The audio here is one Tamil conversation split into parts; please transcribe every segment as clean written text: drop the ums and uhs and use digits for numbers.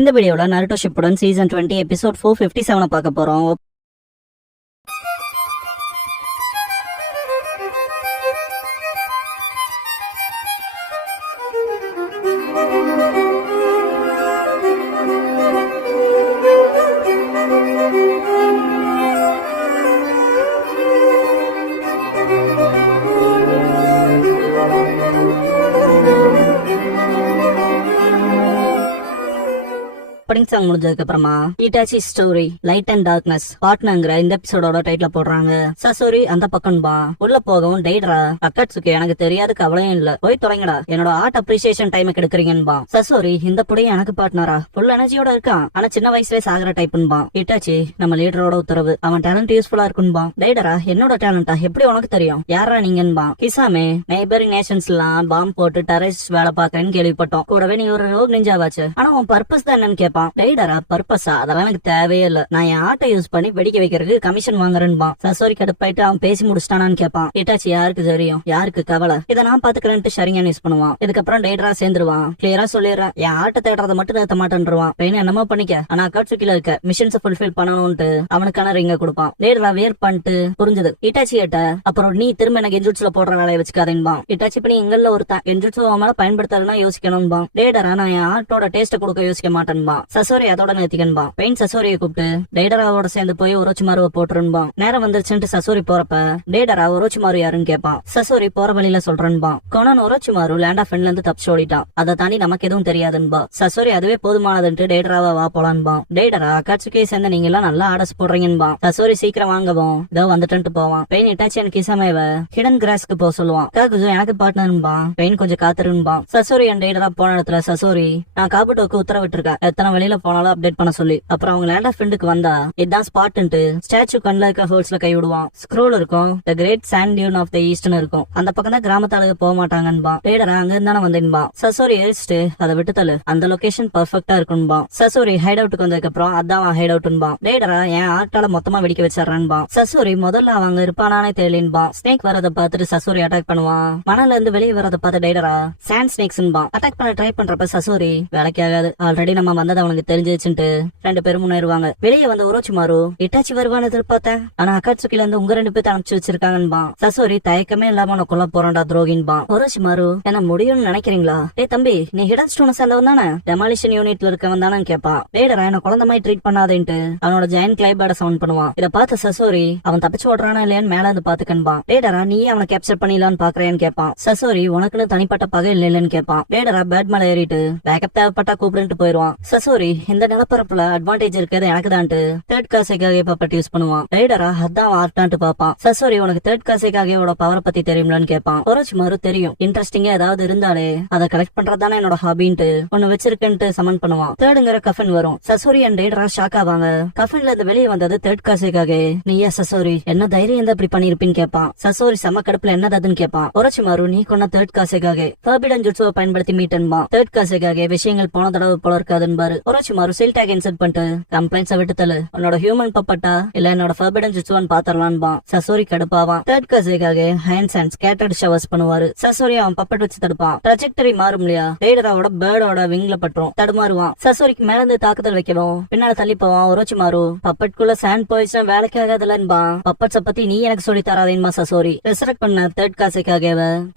இந்த வீடியோல நருட்டோ ஷிப்புடன் சீசன் 20 எபிசோட் 457 பார்க்க போறோம். ஓப்பனிங் சாங் முடிஞ்சதுக்கு அப்புறமா Itachi story light and darkness பார்ட்னர்ங்கிற இந்த எபிசோடோட டைட்டில் போடுறாங்க. சசோரி அந்த பக்கம் பா உள்ள போகவும் டெய்டரா அக்காட்சுக்கு எனக்கு தெரியாது கவலையும் இல்ல போய் தொடங்கடா என்னோட ஆர்ட் அப்ரிசியேஷன் டைம் எடுக்கிறீங்கன்பா. சசோரி இந்த புடைய எனக்கு பார்ட்னரா ஃபுல் எனர்ஜியோட இருக்கான் ஆனா சின்ன வயசுல சாகுற டைப்ன்பா. இட்டாச்சி நம்ம லீடரோட உத்தரவு அவன் டேலண்ட் யூஸ்ஃபுல்லா இருக்குன்பா. டெய்டரா என்னோட டேலண்டா எப்படி உனக்கு தெரியும் யாரா நீங்கன்பா. கிசாமே நெய்பரிங் நேஷன்ஸ் எல்லாம் பாம்பு போட்டு டெரரிஸ்ட் வேலை பார்க்கறேன்னு கேள்விப்பட்டோம். கூடவே நீ ஒரு ரோக் நிஞ்சாவாச்சு ஆனா உன் பர்பஸ் தான் என்னன்னு கேட்பான். டெய்டரா பர்பஸா அதெல்லாம் எனக்கு தேவையே இல்ல நான் என் ஆட்டை யூஸ் பண்ணி வெடிக்க வைக்கிறதுக்கு கமிஷன் வாங்குறேன்பா. சசோரி கடுப்பாயிட்டு அவன் பேசி முடிச்சிட்டானான்னு கேட்பான். இட்டாச்சி யாருக்கு தெரியும் யாருக்கு கவலை இதை நான் பாத்துக்கிறேன்ட்டு ஷரிங்கன் யூஸ் பண்ணுவான். இதுக்கப்புறம் டெய்டரா சேர்ந்துருவான். கிளியரா சொல்லிடுறான் என் ஆட்டை தேடுறத மட்டும் நிறுத்த மாட்டேன்ருவான். பெயின் என்னமோ பண்ணிக்க ஆனா அக்காட்சுக்கில இருக்க மிஷன்ஸ் ஃபுல்ஃபில் பண்ணணும்ட்டு அவனுக்கான ரிங்க கொடுப்பான். டெய்டரா வேர் பண்ணிட்டு புரிஞ்சது. இட்டாச்சி கிட்ட அப்புறம் நீ திரும்ப எனக்கு கென்ஜுட்ஸ்ல போடுற வேலையை வச்சுக்காதேன்பா. இட்டாச்சி பண்ணி எங்கல்ல ஒருத்தன் கென்ஜுட்ஸ் மேல பயன்படுத்தலன்னா யோசிக்கணும்பா. டெய்டரா நான் என் ஆட்டோட டேஸ்ட் கொடுக்க யோசிக்க மாட்டேன்பா. சசோரி அதோட நிறுத்திக்கன்பா. பெயின் சசோரியை கூப்பிட்டு டெய்டராவோட சேர்ந்து போய் ஒரோச்சிமாருவை போட்டுருன்பா. நேரம் வந்துருச்சுட்டு சசோரி போறப்ப டெய்டரா ஒரோச்சிமாரு யாருன்னு கேட்பான். சசோரி போற வழியில சொல்றேன்பா. கொனான் ஒரோச்சிமாரு லேண்ட் ஆஃப் இருந்து தப்பிச்சு ஓடிட்டான் அதை தாண்டி நமக்கு எதுவும் தெரியாதுன்பா. சசோரி அதுவே போதுமானதுன்ட்டு டெய்டராவை வா போலான்பா. டெய்டரா அக்காட்சுக்கே சேர்ந்து நீங்க எல்லாம் நல்லா ஆர்டர்ஸ் போடுறீங்கன்பா. சசோரி சீக்கிரம் வாங்கவும் இதோ வந்துட்டு போவான். பெயின் இட்டாச்சி எனக்கு கிசாமேவ ஹிடன் கிராஸ்க்கு போக சொல்லுவான். எனக்கு பார்ட்னர்ன்பா. பெயின் கொஞ்சம் காத்துருன்பா. சசோரி அண்ட் டெய்டரா போன இடத்துல சசோரி நான் காபுட்டோக்கு உத்தரவிட்டிருக்கேன் எத்தனை வெளியில போனாலும் அப்டேட் பண்ண சொல்லி. அப்புறம் அவங்க லேண்ட் ஆஃப் ஃப்ரெண்டுக்கு வந்தா இதான் ஸ்பாட்ன்ட்டு ஸ்டாச்சு கண்ல இருக்க ஹோல்ஸ்ல கை விடுவான். ஸ்க்ரோல் இருக்கும் the great sand dune of the ஈஸ்ட்னு இருக்கும். அந்த பக்கம் தான் கிராமத்தாளுக்கு போக மாட்டாங்கன்பா. டெய்டரா அங்க இருந்தானே வந்தேன்பா. சசோரி எரிச்சிட்டு அதை விட்டு தள்ளு அந்த லொகேஷன் பர்ஃபெக்டா இருக்கும்பா. சசோரி ஹைட் அவுட்டுக்கு வந்ததுக்கு அப்புறம் அதான் ஹைட் அவுட்ன்பா. டெய்டரா என் ஆட்டால மொத்தமா வெடிக்க வச்சிடறான்பா. சசோரி முதல்ல அவங்க இருப்பானானே தெரியலன்பா. ஸ்னேக் வரதை பார்த்துட்டு சசோரி அட்டாக் பண்ணுவான். மணல இருந்து வெளியே வரதை பார்த்து டெய்டரா சாண்ட் ஸ்னேக்ஸ்ன்பா. அட்டாக் பண்ண ட்ரை பண்றப்ப சசோரி வேலைக்கு ஆகாது ஆல்ரெடி நம்ம வந்தது அவனுக்கு தெரிஞ்சிச்சுட்டு ரெண்டு பேரும் முன்னேறுவாங்க. வெளியே வந்த ஒரோச்சிமாரு இட்டாச்சி வருவான்னு எதிர்பார்த்தேன் ஆனா அக்காட்சுக்கில இருந்து உங்க ரெண்டு பேர்த்த அனுப்பிச்சு வச்சிருக்காங்கன்பா. சசோரி தயக்கமே இல்லாம உன கொல்ல போறான்டா துரோகின்பா. ஒரோச்சிமாரு என்ன முடியும்னு நினைக்கிறீங்களா? டே தம்பி நீ ஹிடன் ஸ்டோனை சேர்ந்தவன் தானே டெமாலிஷன் யூனிட்ல இருக்கவன் தானு கேட்பான். டேடரா என்ன குழந்தை மாதிரி ட்ரீட் பண்ணாதேன்ட்டு அவனோட ஜெயன் கிளைபேட சவுண்ட் பண்ணுவான். இதை பார்த்த சசோரி அவன் தப்பிச்சு ஓடுறானா இல்லையான்னு மேல இருந்து பாத்துக்கன்பா. டேடரா நீ அவனை கேப்சர் பண்ணிடலான்னு பாக்குறேன்னு கேட்பான். சசோரி உனக்குன்னு தனிப்பட்ட பகை இல்லைன்னு கேட்பான். டேடரா பேட் மேல ஏறிட்டு பேக்கப் தேவைப்பட்டா கூப்பிட்டு போயிருவான். சசோரி இந்த நிலப்பரப்புல அட்வான்டேஜ் இருக்கிறது எனக்கு தான்ட்டு தேர்ட் காசைக்காக பப்பட் யூஸ் பண்ணுவான். ரைடரா அதான் ஆர்ட்டான்ட்டு பாப்பான். சசோரி உனக்கு தேர்ட் காசைக்காக பவரை பத்தி தெரியும்லான்னு கேட்பான். ஒரோச்சிமாரு தெரியும் இன்ட்ரெஸ்டிங்கா ஏதாவது இருந்தாலே அதை கலெக்ட் பண்றதுதானே என்னோட ஹாபின்ட்டு ஒன்னு வச்சிருக்கேன்ட்டு சமன் பண்ணுவான். தேர்டுங்கிற கஃபன் வரும். சசோரி அண்ட் ரைடரா ஷாக் ஆவாங்க. கஃபன்ல இருந்து வெளியே வந்தது தேர்ட் காசைக்காக. நீயா சசோரி என்ன தைரியம் தான் இப்படி பண்ணிருப்பின்னு கேட்பான். சசோரி செம்ம கடுப்புல என்னதுன்னு கேட்பான். ஒரோச்சிமாரு நீ கொன்ன தேர்ட் காசைக்காக ஃபர்பிடன் ஜுட்சுவை பயன்படுத்தி மீட்டன்பா. தேர்ட் காசைக்காக விஷயங்கள் போன தடவை போல இருக்காதுன்னு ஒரோச்சிமாரு சில் டேக் இன்சர்ட் பண்ணிட்டு கம்ப்ளைண்ட்ஸ் விட்டு தள்ளு உன்னோட ஹியூமன் பப்பட்டா இல்ல என்னோட ஃபர்பிடன் ஜுட்சுவான்னு பாத்தரலான்பா. சசோரி கடுப்பாவான். தேர்ட் காசைக்காக ஹேண்ட்ஸ் அண்ட் ஸ்கேட்டர்ட் ஷவர்ஸ் பண்ணுவாரு. சசோரி அவன் பப்பட் வச்சு தடுப்பான். ட்ராஜெக்டரி மாறும் இல்லையா ரைடராவோட பேர்டோட விங்ல பற்றும் தடுமாறுவான். சசோரிக்கு மேல இருந்து தாக்குதல் வைக்கணும் பின்னால தள்ளி போவான். ஒரோச்சிமாரு பப்பட்குள்ள சாண்ட் போயிடுச்சுன்னா வேலைக்கு ஆகாதுலன்பா. பப்பட்ஸ பத்தி நீ எனக்கு சொல்லி தராதேன்பா. சசோரி ரெசரக்ட் பண்ண தேர்ட் காசைக்காக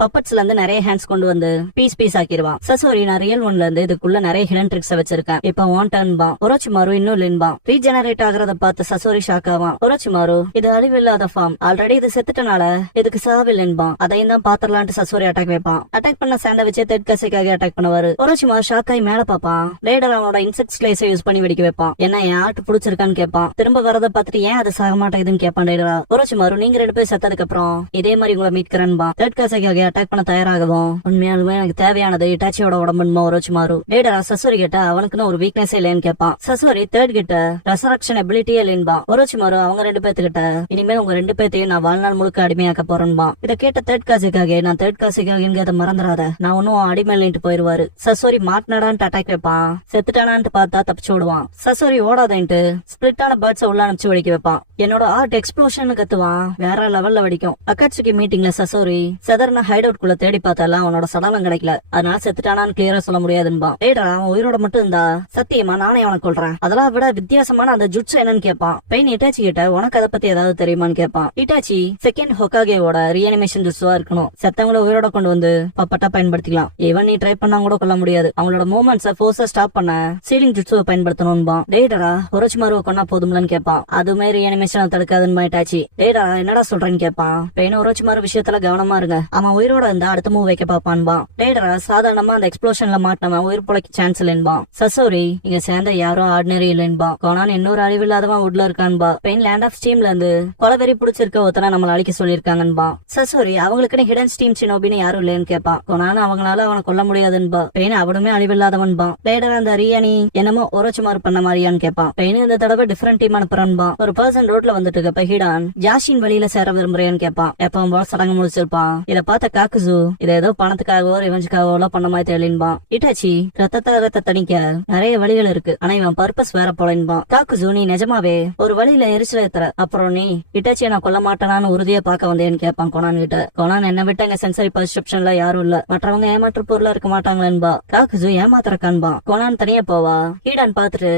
பப்பட்ஸ்ல இருந்து நிறைய ஹேண்ட்ஸ் கொண்டு வந்து பீஸ் பீஸ் ஆக்கிடுவான். சசோரி நான் ரியல் ஒன்ல இருந்து இதுக்குள்ள நிறைய ஹிடன் ட்ரிக்ஸ் வச்சிருக்கேன் இப்ப ஒன் டர்ன்பா. ஒரோச்சிமாரு இன்னும் இல்லன்பா. ரீஜெனரேட் ஆகிறத பார்த்து சசோரி ஷாக் ஆவான். ஒரோச்சிமாரு இது அழிவில்லாத ஃபார்ம் ஆல்ரெடி இது செத்துட்டனால இதுக்கு சாவில்லைன்பா. அதையும் தான் பாத்திரலான்ட்டு சசோரி அட்டாக் வைப்பான். அட்டாக் பண்ண சாண்ட வச்சு தேர்ட் காசைக்காக அட்டாக் பண்ணுவாரு. ஒரோச்சிமாரு ஷாக் ஆகி மேல பாப்பான். ரைடர் அவனோட இன்செக்ட் ஸ்லைஸை யூஸ் பண்ணி வெடிக்க வைப்பான். என்ன என் ஆட்டு பிடிச்சிருக்கான்னு கேட்பான். திரும்ப வரத பார்த்துட்டு ஏன் அது சாக மாட்டேங்குதுன்னு கேட்பான். ரைடரா ஒரோச்சிமாரு நீங்க ரெண்டு பேர் செத்ததுக்கு அப்புறம் இதே மாதிரி உங்களை மீட்கிறேன்பா. தேர்ட் காசைக்காக அட்டாக் பண்ண தயாராகவும் உண்மையாலுமே எனக்கு தேவையானது இட்டாச்சியோட உடம்புமா. ஒரோச்சிமாரு ரைடரா சசோரி கிட்ட அவனுக்குன்னு ஒரு வீக்னஸ் இல்லைன்னு கேட்பான். சசோரி தேர்ட் கிட்ட ரெசரக்ஷன் எபிலிட்டி இல்லைன்பா. ஒரோச்சிமாரு அவங்க ரெண்டு பேத்துக்கிட்ட இனிமேல் உங்க ரெண்டு பேத்தையும் நான் வாழ்நாள் முழுக்க அடிமையாக்க போறேன்பா. இதை கேட்ட தேர்ட் காசைக்காக நான் தேர்ட் காசைக்காக மறந்துடாத நான் ஒன்னும் அடிமையிட்டு போயிருவாரு. சசோரி மாட்டினடான்ட்டு அட்டாக் வைப்பான். செத்துட்டானான்ட்டு பார்த்தா தப்பிச்சு ஓடுவான். சசோரி ஓடாதேன்ட்டு ஸ்பிளிட்டான பேர்ட்ஸ் உள்ள அனுப்பிச்சு வெடிக்க வைப்பான். என்னோட ஆர்ட் எக்ஸ்ப்ளோஷன் கத்துவான். வேற லெவல்ல வெடிக்கும். அக்காட்சுகி மீட்டிங்ல சசோரி செதர்ன ஹைட் அவுட் குள்ள தேடி பார்த்தாலாம் அவனோட சடலம் கிடைக்கல அதனால செத்துட்டானான்னு கிளியரா சொல்ல முடியாதுன்பா. அவன் உயிரோட மட்டும் இருந்தா சத்தியமா நானே அவனை கொல்றேன். அதெல்லாம் விட வித்தியாசமான அந்த ஜுட்சு என்னன்னு கேட்பான். பெயின் இட்டாச்சி கிட்ட உனக்கு அதை பத்தி ஏதாவது தெரியுமான்னு கேட்பான். இட்டாச்சி செகண்ட் ஹொக்காகேவோட ரீஅனிமேஷன் ஜுட்சுவா இருக்கணும். செத்தவங்கள உயிரோட கொண்டு வந்து பப்பட்டா பயன்படுத்திக்கலாம். ஈவன் நீ ட்ரை பண்ணா கூட கொல்ல முடியாது. அவங்களோட மூவ்மெண்ட்ஸை ஃபோர்ஸா ஸ்டாப் பண்ண சீலிங் ஜுட்சுவை பயன்படுத்தணும்பா. டேடரா ஒரோச்சிமாருவை கொன்னா போதும்லன்னு கேட்பான். அதுமே ரீஅனிமேஷன் தடுக்காதுன்னு இட்டாச்சி. டேடரா என்னடா சொல்றேன்னு கேட்பான். பெயின் ஒரோச்சிமாரு விஷயத்துல கவனமா இருங்க. அவன் உயிரோட இருந்தா அடுத்த மூவ் வைக்க பாப்பான்பா. டேடரா சாதாரணமா அந்த எக்ஸ்ப்ளோஷன்ல மாட்டினவன் உயிர் பொழைக்க சான்ஸ் இல்லைன்பா. சசோரி இங்க சேர்ந்த யாரும் ஆர்டினரி இல்லைன்பா. கோனான் இன்னொரு அழிவில்லாதவன் உள்ள இருக்கான்பா. பெயின் லேண்ட் ஆஃப் ஸ்டீம்ல இருந்து கொலவெறி பிடிச்சிருக்க ஒருத்தனை நம்மள அழிக்க சொல்லிருக்காங்கன்பா. சசோரி அவங்களுக்குன்னு ஹிடன் ஸ்டீம் சினோபின்னு யாரும் இல்லைன்னு கேட்பான். கோனான் அவங்களால அவனை கொல்ல முடியாதுன்பா. பெயின் அவனுமே அழிவில்லாதவன்பா. டேடரா அந்த ரியானி என்னமோ ஒரோச்சிமாரு பண்ண மாதிரியான்னு கேட்பான். பெயின் இந்த தடவை டிஃபரெண்ட் டீம் அனுப்புறான்பா. ஒரு பர்சன் ரோட்ல வந்துட்டு இருக்க ஹிடான் ஜாஷின் வழியில சேர விரும்புறேன்னு கேட்பான். எப்பவும் போல சடங்கு முடிச்சிருப்பான். இத பார்த்த காக்குசு இத ஏதோ பணத்துக்காகவோ ரிவெஞ்சுக்காகவோ பண்ண மாதிரி தெரியலின்பான். இட்டாச்சி ரத்தத்தை தணிக்க நிறைய வழிகள் இருக்கு. ஆனா இவன் பர்பஸ் வேற போலன்பான். காக்குசு நீ நிஜமாவே ஒரு வழியில எரிச்சல ஏத்துற. அப்புறம் நீ இட்டாச்சியை நான் கொல்ல மாட்டேனான்னு உறுதியா பார்க்க வந்தேன்னு கேட்பான் கோனான் கிட்ட. கோனான் என்ன விட்டு எங்க சென்சரி பர்செப்ஷன்ல யாரும் இல்ல. மற்றவங்க ஏமாற்று பொருளா இருக்க மாட்டாங்களேன்பா. காக்குசு ஏமாத்துறக்கான்பா. கோனான் தனியா போவா. ஹீடான் பாத்துட்டு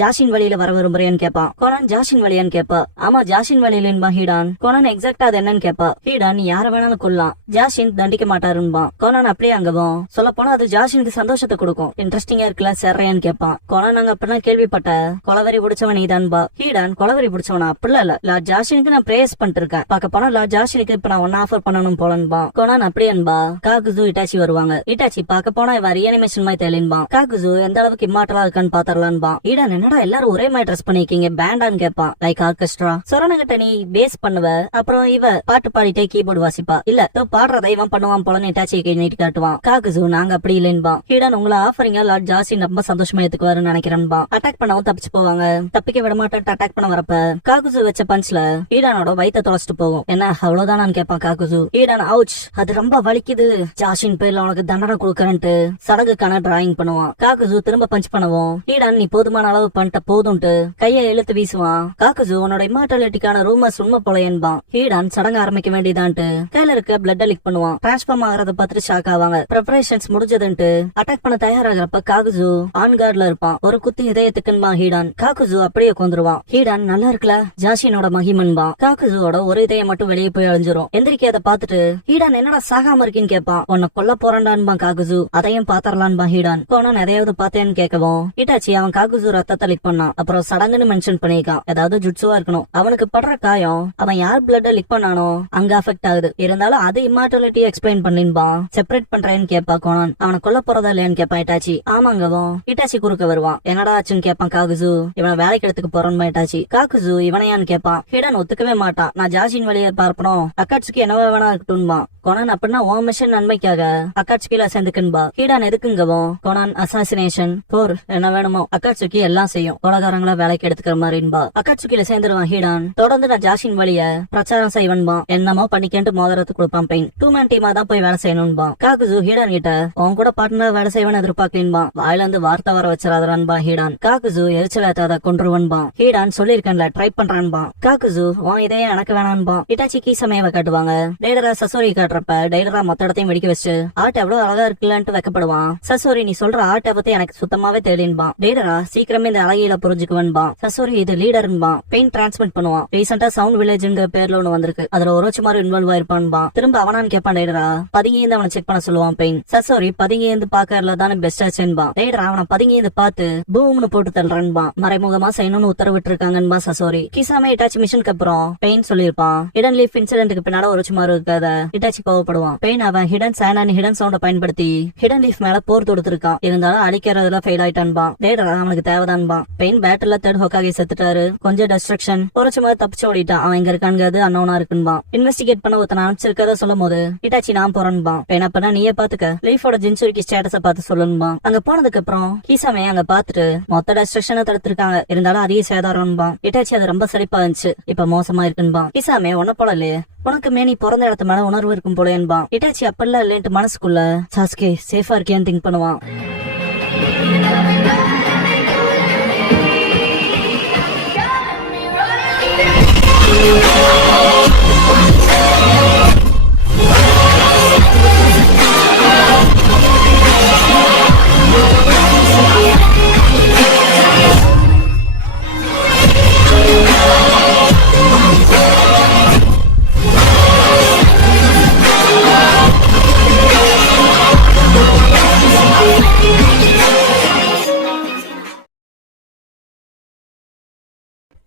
ஜாஷின் வழியில வர விரும்புறேன்னு கேட்பான். கோனான் ஜாஷின் வழியான்னு கேட்பா. ஆமா ஜாஷின் வழியிலன்பா ஹீடான். கோனான் எக்ஸாக்டா அது என்னன்னு கேட்பா. ஹீடான் நீ யார வேணாலும் கொல்லாம், ஜாஷின் தண்டிக்க மாட்டாருன்பா. கோனான் அப்படியே அங்கவும் சொல்ல போனா அது ஜாஷினுக்கு சந்தோஷத்தை கொடுக்கும். இன்ட்ரெஸ்டிங்கா இருக்குல்ல சேர்றையான்னு கேட்பான். கோனான் நாங்க அப்படின்னா கேள்விப்பட்ட கொலவரி பிடிச்சவன் நீதான்பா. ஹீடான் கொலவரி பிடிச்சவனா? அப்படிலாம் இல்ல, லார்ட் ஜாஷினுக்கு நான் பிரேஸ் பண்ணிட்டு இருக்கேன். பாக்க போனா லார்ட் ஜாஷினுக்கு இப்ப நான் ஒன்னு ஆஃபர் பண்ணணும் போலன்பா. கோனான் அப்படியன்பா. காகுசு இட்டாச்சி வருவாங்க. இட்டாச்சி பாக்க போனா இவன் ரீஅனிமேஷன் மாதிரி தெரியலின்பா. காகுசு எந்த அளவுக்கு இம்மாட்டலா இருக்கான்னு பாத்தரலான்பா. ஹீடான் என்னடா எல்லாரும் ஒரே மாதிரி ட்ரெஸ் பண்ணிருக்கீங்க பேண்டான்னு கேட்பான். Like orchestra. சொரணங்கிட்ட நீ பேஸ் பண்ணுவ, அப்புறம் இவ பாட்டு பாடிட்டே கீபோர்டு வாசிப்பா. இல்ல பாடுறத இவன் பண்ணுவான் போல இட்டாச்சியை நீட்டி காட்டுவான். காகுசு நாங்க அப்படி இல்லைன்பா. ஹீடான் உங்களை ஆஃபரிங்க லார்ட் ஜாஷின் ரொம்ப சந்தோஷமா ஏத்துக்குவாருன்னு நினைக்கிறேன்பா. அட்டாக் பண்ணவும் தப்பிச்சு போவாங்க. தப்பிக்க விட மாட்டேன் அட்டாக் பண்ண வரப்ப காகுசு வச்ச பஞ்ச்ல ஹீடானோட வயித்த தொலைச்சிட்டு போகும். என்ன அவ்வளவுதான் கேட்பான் காகுசு. ஹீடான் அவுச் அது ரொம்ப வலிக்குது, ஜாஷின் பேர்ல உனக்கு தண்டனை கொடுக்கறன்ட்டு சடங்குக்கான டிராயிங் பண்ணுவான். காகுசு திரும்ப பஞ்ச் பண்ணுவோம். ஹீடான் நீ போதுமான அளவு பண்ணிட்ட போதும்ட்டு கையை இழுத்து வீசுவான். காகுசு உன்னோட இம்மார்டாலிட்டிக்கான ரூமர்ஸ் உண்மை போல என்பான். ஹீடான் சடங்கு ஆரம்பிக்க வேண்டியதான்ட்டு கையில இருக்க பிளட் லீக் பண்ணுவான். டிரான்ஸ்ஃபார்ம் ஆகிறத பார்த்துட்டு ஷாக் ஆவாங்க. ப்ரிப்பரேஷன்ஸ் முடிஞ்சதுன்ட்டு அட்டாக் பண்ண தயாராகிறப்ப காகுசு ஆன் கார்ட்ல இருப்பான். ஒரு குத்தி இதயத்துக்குன்பா ஹீடான். காகுசு அப்படியே கொந்துருவான். ஹீடான் நல்லா இருக்கல ஜாஷினோட மகிமன்பா. காகுசுவோட ஒரு இதயம் மட்டும் வெளியே போய் அழிஞ்சிரும். எந்திரிக்க அதை பார்த்துட்டு ஹீடான் என்னடா சாகாம இருக்கீன்னு கேட்பான். உன்னை கொல்ல போறான்டான்பா காகுசு. அதையும் பாத்தரலான்பா ஹீடான். கோனான் எதையாவது பார்த்தேன்னு கேட்கவும் இட்டாச்சி அவன் காகுசு ரத்தத்தை லிக் பண்ணான். அப்புறம் சடங்குன்னு மென்ஷன் பண்ணிருக்கான். ஏதாவது ஜுட்சுவா இருக்கணும். அவனுக்கு படுற காயம் அவன் யார் பிளட் லிக் பண்ணானோ அங்க அஃபெக்ட் ஆகுது. இருந்தாலும் அது இம்மார்டாலிட்டி எக்ஸ்பிளைன் பண்ணின்பா. செப்பரேட் பண்றேன்னு கேட்பா கோனான். அவனை கொல்ல போறதா இல்லையான்னு கேட்பான் இட்டாச்சி. ஆமாங்கவும் இட்டாச்சி குறுக்க வருவான். என்னடா ஆச்சுன்னு கேட்பான் காகுசு. இவனை வேலைக்கு எடுத்துக்கு போறோன்னு இட்டாச்சி. காகுசு இவனையான்னு கேட்பான். ஹிடன் ஒத்துக்கவே மாட்டான். நான் ஜாஷின் வழியை பார்ப்பனும், அக்காட்சிக்கு என்னவா வேணா இருக்கட்டும்பா. கோனான் அப்படின்னா உன் மிஷன் நன்மைக்காக அக்காட்சிக்கில சேர்ந்துக்குன்பா. ஹீடான் எதுக்குங்கவும் கோனான் அசாசினேஷன் போர் என்ன வேணுமோ அக்காட்சுக்கி எல்லாம் செய்யும். கொலகாரங்களா வேலைக்கு எடுத்துக்கிற மாதிரின்பா. அக்காட்சுக்கில சேர்ந்துருவான் ஹீடான். தொடர்ந்து நான் ஜாஷின் வழிய பிரச்சாரம் செய்வன்பா. என்னமோ பண்ணிக்கேன்ட்டு மோதிரத்து கொடுப்பான் பெயின். 2 மேன் டீமா தான் போய் வேலை செய்யணும்பா. காகுசு ஹீடான் கிட்ட உன் கூட பார்ட்னர் வேலை செய்வன் எதிர்பார்க்கலின்பா. வாயில இருந்து வார்த்தை வர வச்சிடாதரான்பா ஹீடான். காகுசு எரிச்சல் ஏத்தாத கொன்றுவன்பா. ஹீடான் சொல்லிருக்கேன்ல ட்ரை பண்றான்பா. காகுசு உன் இதே எனக்கு வேணான்பா. இட்டாச்சி கீசமையவ காட்டுவாங்க. டேடரா சசோரி காட்டுறப்ப டேடரா மொத்த இடத்தையும் வெடிக்க வச்சு ஆர்ட் எவ்வளவு அழகா இருக்குல்லன்ட்டு வைக்கப்படுவான். சசோரி நீ சொல்ற ஆர்ட்டை பத்தி எனக்கு சுத்தமாவே தெரியலன்பா. டேடரா சீக்கிரமே இந்த அழகியில புரிஞ்சுக்குவன்பா. சசோரி இது லீடர்ன்பா. பெயின் டிரான்ஸ்மிட் பண்ணுவான். ரீசெண்டா சவுண்ட் வில்லேஜ்ங்கிற பேர்ல ஒண்ணு வந்திருக்கு. அதுல ஒரோச்சிமாரு இன்வால்வ் ஆயிருப்பான்பா. திரும்ப அவனான்னு கேட்பான் டேடரா. பதுங்கி இருந்து அவனை செக் பண்ண சொல்லுவான் பெயின். சசோரி பதுங்கி இருந்து பாக்கறதுல தானே பெஸ்ட் ஆச்சுன்பா. டேடரா அவனை பதுங்கி இருந்து பார்த்து பூம்னு போட்டு தள்ளுறன்பா. மறைமுகமா செய்யணும்னு உத்தரவிட்டு இருக்காங்கன்பா சசோரி. கிசாமே இட்டாச்சி மிஷனுக்கு அப்புறம் பெயின் சொல்லிருப்பான். ஹிடன் லீஃப் இன்சிடென்ட்க்கு பின்னால ஒரோச்சிமாரு இருக்காத. இட்டாச்சி கோவப்படுவான். பெயின் அவன் ஹிடன் சைன் அண்ட் ஹிடன் சவுண்ட பயன்படுத்தி ஹிடன் லீஃப் மேல போர் தொடுத்திருக்கான். இருந்தாலும் அழிக்கிறதுல ஃபெயில் ஆயிட்டான்பா. டேடரா அவனுக்கு தேவைதான்பா. பெயின் பேட்டில் தேர்ட் ஹோக்காகி செத்துட்டாரு. கொஞ்சம் டிஸ்ட்ரக்ஷன். ஒரோச்சிமாரு தப்பிச்சு ஓடிட்டான். அவன் எங்க இருக்கான்ங்கிறது அன்னோனா இருக்குன்பா. இன்வெஸ்டிகேட் பண்ண ஒருத்தன் அனுப்பிச்சிருக்கத சொல்லும் போது இட்டாச்சி நான் போறேன்பா. பெயின் அப்பனா நீயே பாத்துக்க. லீஃபோட ஜின்சுரிக்கு ஸ்டேட்டஸ பார்த்து சொல்லணும்பா. அங்க போனதுக்கு அப்புறம் கீசாமே அங்க பாத்துட்டு மொத்த டிஸ்ட்ரக்ஷனை தடுத்திருக்காங்க. இருந்தாலும் அதிக சேதாரம்பா. இட்டாச்சி அது ரொம்ப செழிப்பா இருந்துச்சு. இப்ப மோசமா இருக்குன்பா. கிசாமே ஒன்ன போலலே உனக்கு மேனி பிறந்த இடத்து மேல உணர்வு இருக்கும் போல என்பா. இட்டாச்சி அப்பெல்லாம் இல்லைன்ட்டு மனசுக்குள்ள சாஸ்கே சேஃபா இருக்கேன்னு திங்க் பண்ணுவான்.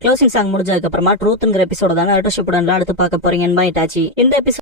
க்ளோசிங் சாங் முடிஞ்சதுக்கு அப்புறமா ட்ரூத்ங்கிற எபிசோட தானே அடுத்து பார்க்க போறீங்கன்னு இட்டாச்சி. இந்த எபிசோட்